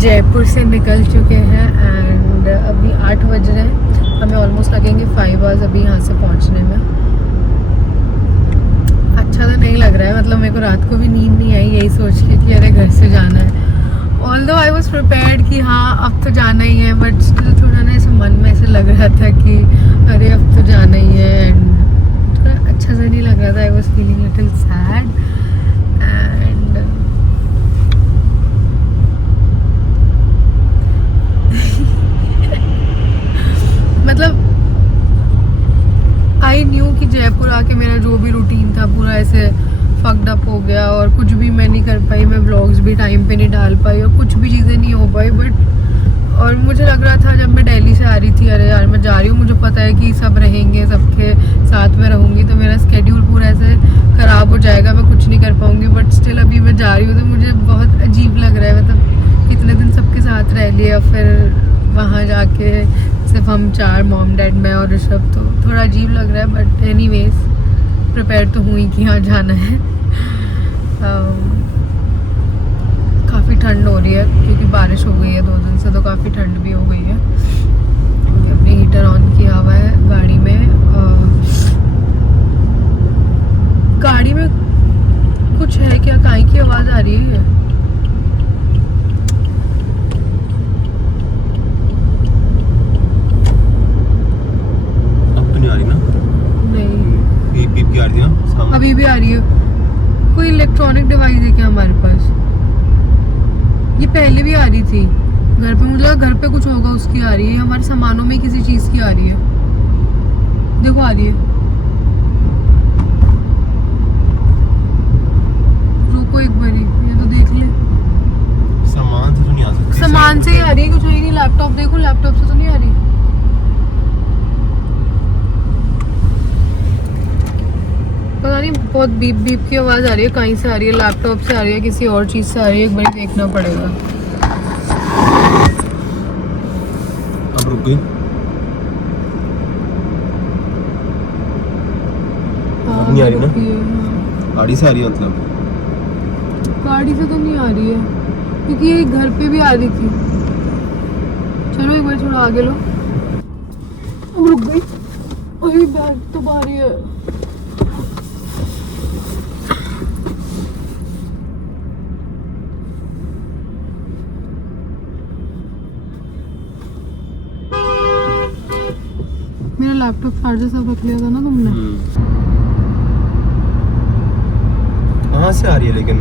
जयपुर से निकल चुके हैं एंड अभी 8 बज रहे हैं। हमें ऑलमोस्ट लगेंगे 5 आवर्स अभी यहाँ से पहुँचने में। अच्छा तो नहीं लग रहा है, मतलब मेरे को रात को भी नींद नहीं आई यही सोच के कि अरे घर से जाना है। ऑल्दो आई वॉज प्रिपेयर्ड कि हाँ अब तो जाना ही है, बट स्टिल थोड़ा ना ऐसे मन में ऐसे लग रहा था कि अरे अब तो जाना ही है एंड थोड़ा अच्छा सा नहीं लग रहा था। I was feeling little sad and मतलब आई न्यू कि जयपुर आके मेरा जो भी रूटीन था पूरा ऐसे फक्ड अप हो गया और कुछ भी मैं नहीं कर पाई। मैं व्लॉग्स भी टाइम पे नहीं डाल पाई और कुछ भी चीज़ें नहीं हो पाई। बट और मुझे लग रहा था जब मैं दिल्ली से आ रही थी, अरे यार मैं जा रही हूँ, मुझे पता है कि सब रहेंगे, सबके साथ में रहूँगी तो मेरा स्केड्यूल पूरा ऐसे ख़राब हो जाएगा, मैं कुछ नहीं कर पाऊँगी। बट स्टिल अभी मैं जा रही हूँ तो मुझे बहुत अजीब लग रहा है। मतलब इतने दिन सबके साथ रह लिया, फिर वहाँ जाके सिर्फ हम 4, मॉम डैड मैं और ऋषभ, तो थोड़ा अजीब लग रहा है। बट एनीवेज प्रिपेयर तो हुई कि यहाँ जाना है। काफ़ी ठंड हो रही है क्योंकि बारिश हो गई है 2 दिन से, तो काफ़ी ठंड भी हो गई है। अपने हीटर ऑन किया हुआ है गाड़ी में। गाड़ी में कुछ है क्या? काई की आवाज़ आ रही है? अभी भी आ रही है। कोई इलेक्ट्रॉनिक डिवाइस है क्या हमारे पास? ये पहले भी आ रही थी घर पे, मुझे लगा घर पे कुछ होगा उसकी आ रही है। हमारे सामानों में किसी चीज की आ रही है। देखो आ रही है। रुको एक बारी ये तो देख ले। सामान से तो नहीं आ सकती। सामान से ही आ रही है, कुछ नहीं। लैपटॉप देखो, लैपटॉप से तो नहीं आ रही। पता नहीं, बहुत बीप बीप की आवाज़ आ रही है। कहीं से आ रही है? लैपटॉप से आ रही है, किसी और चीज़ से आ रही है? एक बार देखना पड़ेगा। अब रुक गई। हाँ, नहीं आ रही ना? गाड़ी से आ रही है मतलब? गाड़ी से तो नहीं आ रही है क्योंकि ये घर पे भी आ रही थी। चलो एक बार थोड़ा आगे लो। अब रुक गई। अरे बैग तो भारी है। मेरा लैपटॉप चार्जर सब रख लिया था ना तुमने? कहाँ से आ रही है लेकिन?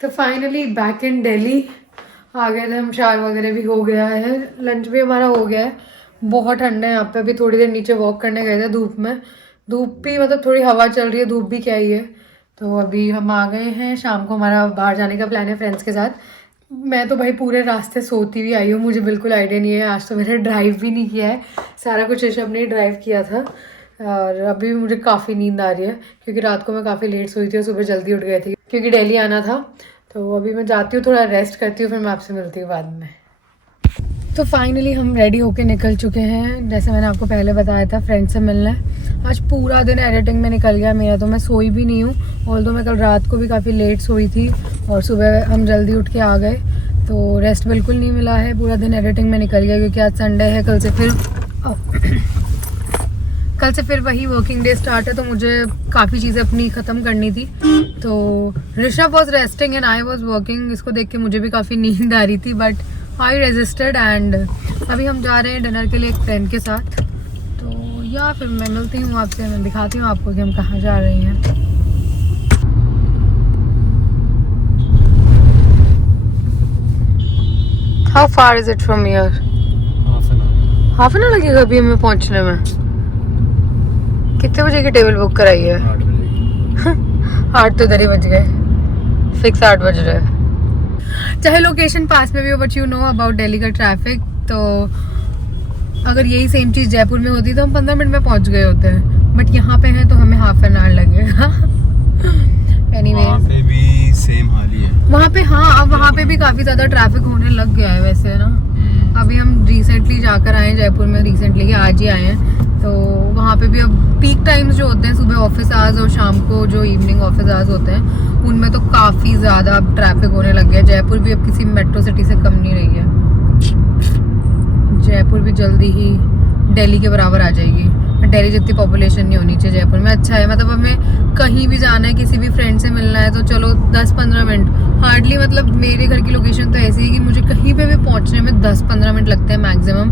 तो फाइनली बैक इन दिल्ली आ गए थे हम। शार वगैरह भी हो गया है, लंच भी हमारा हो गया है। बहुत ठंडा है यहाँ पे। अभी थोड़ी देर नीचे वॉक करने गए थे धूप में। धूप भी मतलब थोड़ी हवा चल रही है, धूप भी क्या ही है। तो अभी हम आ गए हैं। शाम को हमारा बाहर जाने का प्लान है फ्रेंड्स के साथ। मैं तो भाई पूरे रास्ते सोती हुई आई हूँ, मुझे बिल्कुल आइडिया नहीं है। आज तो मैंने ड्राइव भी नहीं किया है, सारा कुछ ऋषभ ने ही ड्राइव किया था। और अभी भी मुझे काफ़ी नींद आ रही है क्योंकि रात को मैं काफ़ी लेट सोई थी और सुबह जल्दी उठ गई थी क्योंकि दिल्ली आना था। तो अभी मैं जाती हूँ, थोड़ा रेस्ट करती हूँ, फिर मैं आपसे मिलती हूँ बाद में। तो फाइनली हम रेडी होके निकल चुके हैं। जैसे मैंने आपको पहले बताया था, फ्रेंड से मिलना है। आज पूरा दिन एडिटिंग में निकल गया मेरा, तो मैं सोई भी नहीं हूँ। ऑल्दो मैं कल रात को भी काफ़ी लेट सोई थी और सुबह हम जल्दी उठ के आ गए, तो रेस्ट बिल्कुल नहीं मिला है। पूरा दिन एडिटिंग में निकल गया क्योंकि आज संडे है। कल से फिर वही वर्किंग डे स्टार्ट है, तो मुझे काफ़ी चीज़ें अपनी ख़त्म करनी थी। तो Rishabh was resting and I was working. इसको देख के मुझे भी काफ़ी नींद आ रही थी, बट आई रेजिस्टेड। एंड अभी हम जा रहे हैं डिनर के लिए एक फ्रेंड के साथ। तो या फिर मैं मिलती हूँ आपसे, मैं दिखाती हूँ आपको कि हम कहाँ जा रहे हैं। How far is it from here? Half an hour लगेगा अभी हमें पहुँचने में। कितने बजे की टेबल बुक कराई है? 8 बजे। 8 तो इधर ही बज गए। फिक्स 8 बज रहे हैं। चाहे लोकेशन पास में भी हो, but you know about Delhi का ट्रैफिक। तो अगर यही सेम चीज़ जयपुर में होती तो हम 15 मिनट में पहुंच गए होते हैं, बट यहाँ पे है तो हमें हाफ एन आवर लगेगा। एनीवे वहाँ पे भी सेम हाल ही है। वहाँ पे, हाँ, अब वहाँ पे भी काफ़ी ज़्यादा ट्रैफिक होने लग गया है वैसे ना। अभी हम रिसेंटली जाकर आए हैं जयपुर में, रिसेंटली आज ही आए हैं। तो वहाँ पे भी अब पीक टाइम्स जो होते हैं, सुबह ऑफिस आवर्स और शाम को जो इवनिंग ऑफिस आवर्स होते हैं, उनमें तो काफ़ी ज़्यादा अब ट्रैफिक होने लग गया है। जयपुर भी अब किसी मेट्रो सिटी से कम नहीं रही है। जयपुर भी जल्दी ही दिल्ली के बराबर आ जाएगी। दिल्ली जितनी पॉपुलेशन नहीं होनी चाहिए जयपुर में। अच्छा है, मतलब हमें कहीं भी जाना है, किसी भी फ्रेंड से मिलना है तो चलो 10-15 मिनट हार्डली, मतलब मेरे घर की लोकेशन तो ऐसी है कि मुझे कहीं पे भी पहुंचने में 10-15 मिनट लगते हैं मैक्सिमम,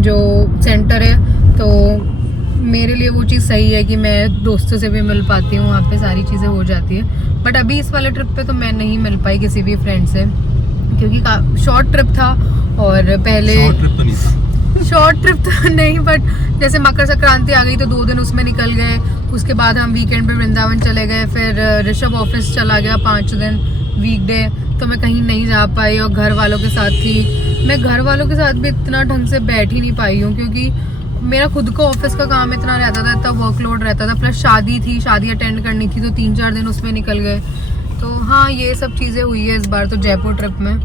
जो सेंटर है। तो मेरे लिए वो चीज़ सही है कि मैं दोस्तों से भी मिल पाती हूँ, वहाँ पे सारी चीज़ें हो जाती है। बट अभी इस वाले ट्रिप पे तो मैं नहीं मिल पाई किसी भी फ्रेंड से, क्योंकि शॉर्ट ट्रिप था। और पहले शॉर्ट ट्रिप तो नहीं था, शॉर्ट ट्रिप तो नहीं, बट जैसे मकर संक्रांति आ गई तो 2 दिन उसमें निकल गए। उसके बाद हम वीकेंड पे वृंदावन चले गए, फिर ऋषभ ऑफिस चला गया 5 दिन वीकडे, तो मैं कहीं नहीं जा पाई। और घर वालों के साथ थी, मैं घर वालों के साथ भी इतना ढंग से बैठ ही नहीं पाई हूँ, क्योंकि मेरा खुद का ऑफिस का काम इतना रहता था, इतना वर्कलोड रहता था, प्लस शादी थी, शादी अटेंड करनी थी, तो 3-4 दिन उसमें निकल गए। तो हाँ, ये सब चीज़ें हुई है इस बार तो जयपुर ट्रिप में।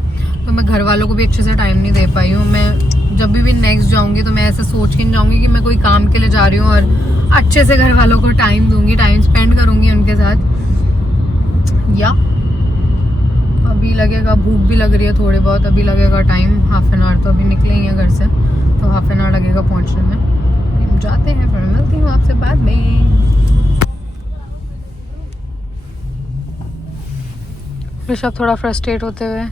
तो मैं घर वालों को भी अच्छे से टाइम नहीं दे पाई हूँ। मैं जब भी नेक्स्ट जाऊँगी तो मैं ऐसा सोच के नहीं जाऊँगी कि मैं कोई काम के लिए जा रही हूँ, और अच्छे से घर वालों को टाइम दूँगी, टाइम स्पेंड करूँगी उनके साथ। या अभी लगेगा, भूख भी लग रही है थोड़ी बहुत, अभी लगेगा टाइम, हाफ एन आवर तो अभी निकले ही हैं घर से, तो हाफ एन आवर लगेगा पहुँचने में। हम जाते हैं, फिर मिलती हूँ आपसे बाद में। ऋषभ थोड़ा फ्रस्ट्रेट होते हुए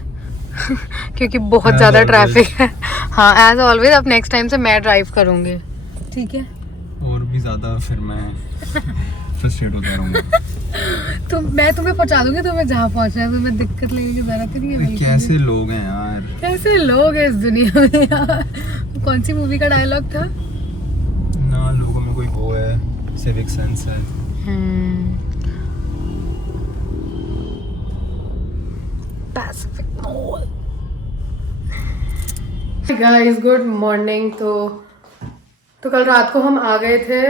क्योंकि बहुत ज़्यादा ट्रैफिक है। हाँ, एज ऑलवेज। अब नेक्स्ट टाइम से मैं ड्राइव करूँगी, ठीक है? और भी ज़्यादा फिर मैं फ्रस्ट्रेट होता रहूँगा। तो मैं तुम्हें पहुँचा दूँगी, तुम्हें जहाँ पहुँचना है, तुम्हें दिक्कत लेने की ज़रूरत नहीं है। कैसे लोग हैं यार, कैसे लोग हैं इस दुनिया में यार। कौन सी मूवी का डायलॉग था ना? लोगों में कोई वो है, सिविक सेंस है। Pacific mall. Guys, good morning. तो कल रात को हम आ गए थे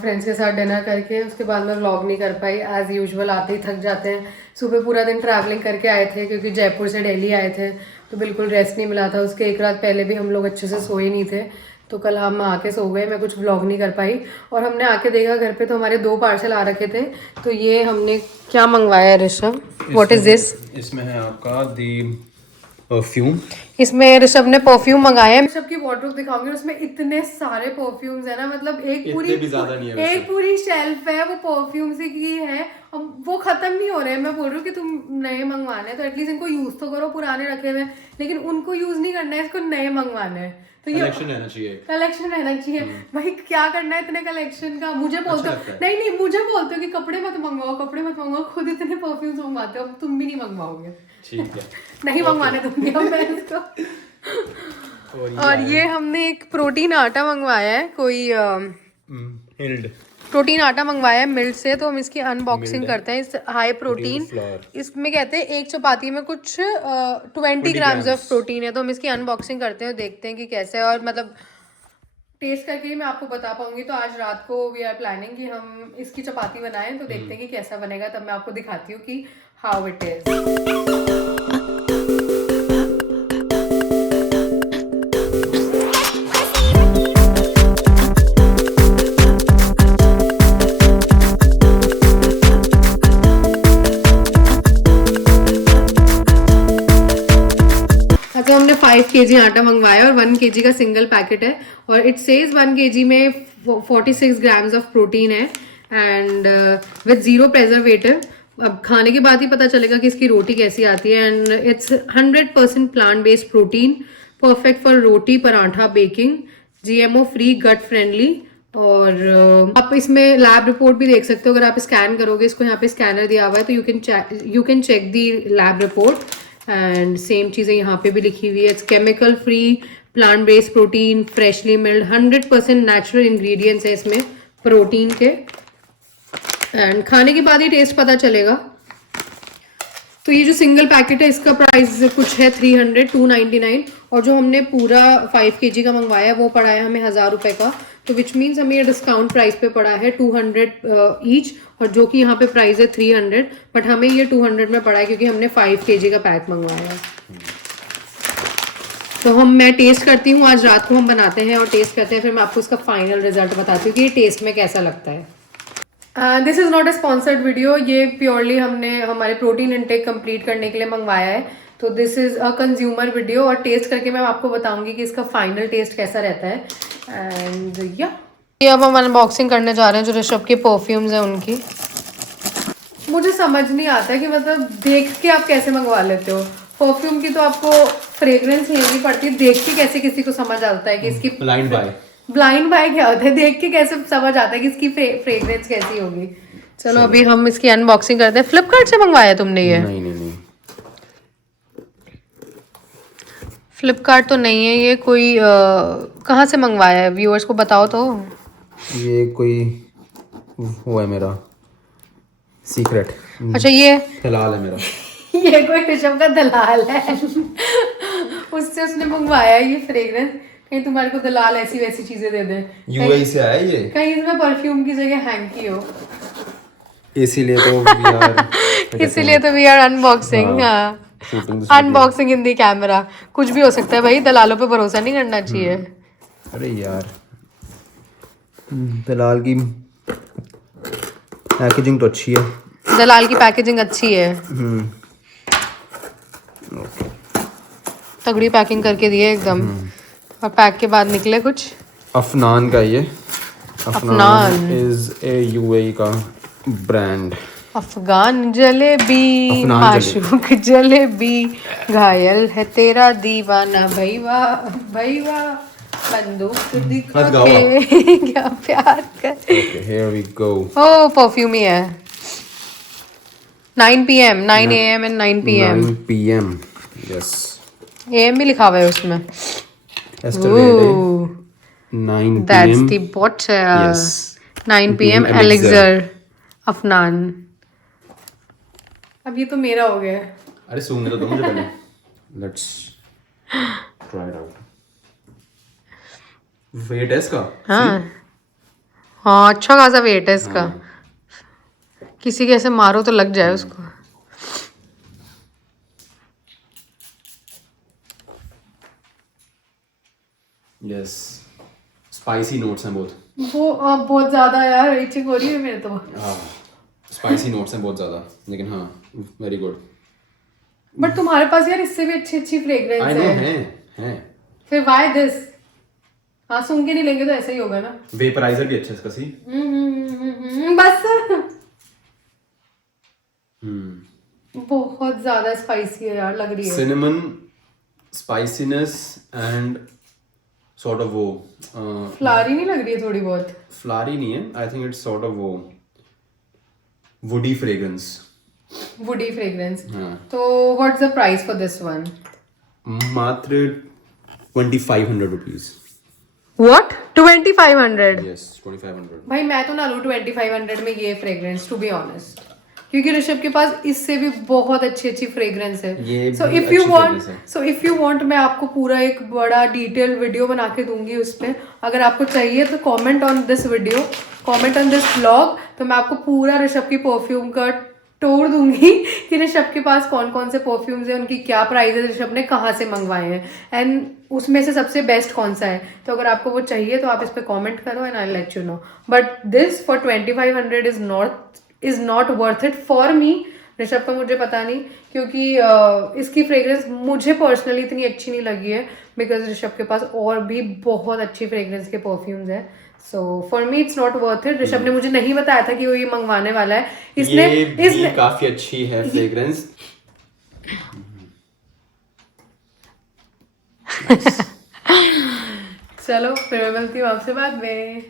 फ्रेंड्स के साथ डिनर करके। उसके बाद मैं व्लॉग नहीं कर पाई, एज यूजुअल आते ही थक जाते हैं। सुबह पूरा दिन ट्रैवलिंग करके आए थे, क्योंकि जयपुर से दिल्ली आए थे, तो बिल्कुल रेस्ट नहीं मिला था। उसके एक रात पहले भी हम लोग अच्छे से सोए नहीं थे, तो कल हम आके सो गए। मैं कुछ व्लॉग नहीं कर पाई। और हमने आके देखा घर पे तो हमारे 2 पार्सल आ रखे थे। तो ये हमने क्या मंगवाया ऋषभ? What is this? इसमें है आपका दी परफ्यूम। इसमें ऋषभ ने परफ्यूम मंगाया है। ऋषभ की वार्डरोब दिखाऊंगी, उसमें इतने सारे परफ्यूम्स है ना, मतलब एक पूरी शेल्फ है वो परफ्यूम्स की है। और वो खत्म नहीं हो रहे हैं। मैं बोल रही हूँ कि तुम नए मंगवाने हैं तो एटलीस्ट इनको यूज तो करो, पुराने रखे हुए, लेकिन उनको यूज नहीं करना है, इसको नए मंगवाने हैं। तो ये कलेक्शन रहना चाहिए भाई। क्या करना है इतने कलेक्शन का? मुझे बोलते हो नहीं, मुझे बोलते हो कि कपड़े मत मंगवाओ, खुद इतने परफ्यूम्स मंगवाते हो, अब तुम भी नहीं मंगवाओगे, ठीक है? नहीं मंगवाने दूंगी अब मैं इसको। और ये हमने एक प्रोटीन आटा मंगवाया है, कोई प्रोटीन आटा मंगवाया है मिल्ड से। तो हम इसकी अनबॉक्सिंग करते हैं। इस हाई प्रोटीन, इसमें कहते हैं एक चपाती में कुछ 20 ग्राम्स ऑफ प्रोटीन है। तो हम इसकी अनबॉक्सिंग करते हैं, देखते हैं कि कैसे है, और मतलब टेस्ट करके ही मैं आपको बता पाऊंगी। तो आज रात को वी आर प्लानिंग कि हम इसकी चपाती बनाएं, तो देखते हैं कि कैसा बनेगा, तब मैं आपको दिखाती हूँ कि हाउ इट इज। तो हमने 5 kg आटा मंगवाया और 1 kg का सिंगल पैकेट है, और इट सेज 1 kg में 46 ग्राम्स ऑफ प्रोटीन है, एंड विद 0 प्रेजर्वेटिव। अब खाने के बाद ही पता चलेगा कि इसकी रोटी कैसी आती है। And it's 100% plant based protein, perfect for roti, paratha, baking, GMO free, gut friendly. और आप इसमें लैब रिपोर्ट भी देख सकते हो। अगर आप स्कैन करोगे इसको, यहाँ पे स्कैनर दिया हुआ है, तो you can check the lab report. And same चीज़ें यहाँ पे भी लिखी हुई है। It's chemical free, plant based protein, freshly milled, 100% natural ingredients है इसमें प्रोटीन के। एंड खाने के बाद ही टेस्ट पता चलेगा। तो ये जो सिंगल पैकेट है इसका प्राइस कुछ है 299 और जो हमने पूरा 5 kg का मंगवाया है वो पड़ा है हमें 1000 रुपये का। तो विच मीन्स हमें ये डिस्काउंट प्राइस पे पड़ा है 200 ईच, और जो कि यहाँ पे प्राइस है 300, बट हमें ये 200 में पड़ा है क्योंकि हमने 5 kg का पैक मंगवाया है। तो मैं टेस्ट करती हूँ, आज रात को हम बनाते हैं और टेस्ट करते हैं, फिर मैं आपको इसका फाइनल रिजल्ट बताती हूँ कि ये टेस्ट में कैसा लगता है। This is not a sponsored video, ये प्योरली हमने हमारे प्रोटीन इनटेक कंप्लीट करने के लिए मंगवाया है। तो this is a consumer video और टेस्ट करके मैं आपको बताऊंगी कि इसका फाइनल टेस्ट कैसा रहता है। एंड या ये अब हम अनबॉक्सिंग करने जा रहे हैं जो ऋषभ के परफ्यूम्स हैं उनकी। मुझे समझ नहीं आता कि मतलब देख के आप कैसे मंगवा लेते हो परफ्यूम की, तो आपको फ्रेग्रेंस लेनी पड़ती है, देख के कैसे किसी को समझ आता है कि इसकी ब्लाइंड बाय क्या होता है, देख के कैसे समझ आता है कि इसकी फ्रेग्रेंस कैसी होगी। चलो अभी हम इसकी अनबॉक्सिंग करते हैं। फ्लिपकार्ट से मंगवाया तुमने ये? नहीं फ्लिपकार्ट तो नहीं है ये, कोई कहाँ से मंगवाया है, व्यूअर्स को बताओ तो। ये कोई वो है मेरा सीक्रेट। अच्छा ये दलाल है मेरा। ये कोई ऋषभ का दलाल है उससे उसने मंगवाया है ये फ्रेग्रेंस, कहीं तुम्हारे को दलाल ऐसी वैसी चीजें दे दे, यूएई से आया ये, कहीं इसमें परफ्यूम की जगह हैंकी हो। इसीलिए तो वी आर अनबॉक्सिंग। हाँ, अनबॉक्सिंग इन दी कैमरा, कुछ भी हो सकता है भाई, दलालों पे भरोसा नहीं करना चाहिए। अरे यार दलाल की पैकेजिंग तो अच्छी है, दलाल की पैकेजिंग अच्छी है, तगड़ी पैकिंग करके दी है एकदम। और पैक के बाद निकले कुछ अफनान का, ये अफनान इज ए यूएई का ब्रांड। अफगान जलेबी माशूक जलेबी, घायल है तेरा दीवाना भैया भैया, बंदूक दिखा के क्या प्यार कर। Okay, here we go. Oh perfume ही है। 9 PM 9 AM and 9 PM 9 PM, yes. AM भी लिखा हुआ है उसमें। Yesterday 9 PM. That's the bottle. Yes. 9 PM Elixir Afnan. अब ये तो मेरा हो गया है। अरे सूंघने तो दो मुझे पहले। Let's try it out. Wait है इसका? हाँ अच्छा खासा वेट है इसका। किसी के ऐसे मारो तो लग जाए उसको। यस, स्पाइसी नोट्स हैं बहुत। वो बहुत ज्यादा यार, इचिंग हो रही है मेरे तो। स्पाइसी नोट्स हैं बहुत ज्यादा, लेकिन हाँ वेरी गुड। बट तुम्हारे पास यार इससे भी अच्छी अच्छी फ्रेग्रेंस है। I know, है। फिर व्हाई दिस? हाँ सूंघ के नहीं लेंगे तो ऐसा ही होगा ना। वेपराइजर भी अच्छा है इसका, सी। बस बहुत ज्यादा स्पाइसी है यार, लग रही है। Cinnamon spiciness and sort of वो फ्लारी नहीं लग रही है? थोड़ी बहुत फ्लारी नहीं है, I think it's sort of वो वुडी फ्रेग्रेंस। हाँ। तो what's the price for this one? मात्र 2500 रुपीज। What? 2500? Yes, 2500। भाई मैं तो ना लूँ 2500 में ये फ्रेग्रेंस, टू बी ऑनेस्ट, क्योंकि ऋषभ के पास इससे भी बहुत अच्छी अच्छी फ्रेग्रेंस है। सो इफ यू वांट मैं आपको पूरा एक बड़ा डिटेल वीडियो बना के दूंगी उस पर। अगर आपको चाहिए तो comment on this video, comment on this vlog, तो मैं आपको पूरा ऋषभ की परफ्यूम का तोड़ दूंगी कि ऋषभ के पास कौन कौन से परफ्यूम्स हैं, उनकी क्या प्राइस है, ऋषभ ने कहाँ से मंगवाए हैं, एंड उसमें से सबसे बेस्ट कौन सा है। तो अगर आपको वो चाहिए तो आप इस पे कमेंट करो and I will let you know. But this for 2500 is not worth it for me. Rishabh का मुझे पता नहीं, क्योंकि इसकी फ्रेग्रेंस मुझे पर्सनली इतनी अच्छी नहीं लगी है, बिकॉज ऋषभ के पास और भी बहुत अच्छी फ्रेग्रेंस के परफ्यूम्स हैं। So for me it's not worth it. Rishabh ने मुझे नहीं बताया था कि वो ये मंगवाने वाला है। इसने काफी अच्छी है फ्रेग्रेंस। चलो फिर मैं मिलती हूँ आपसे बाद में।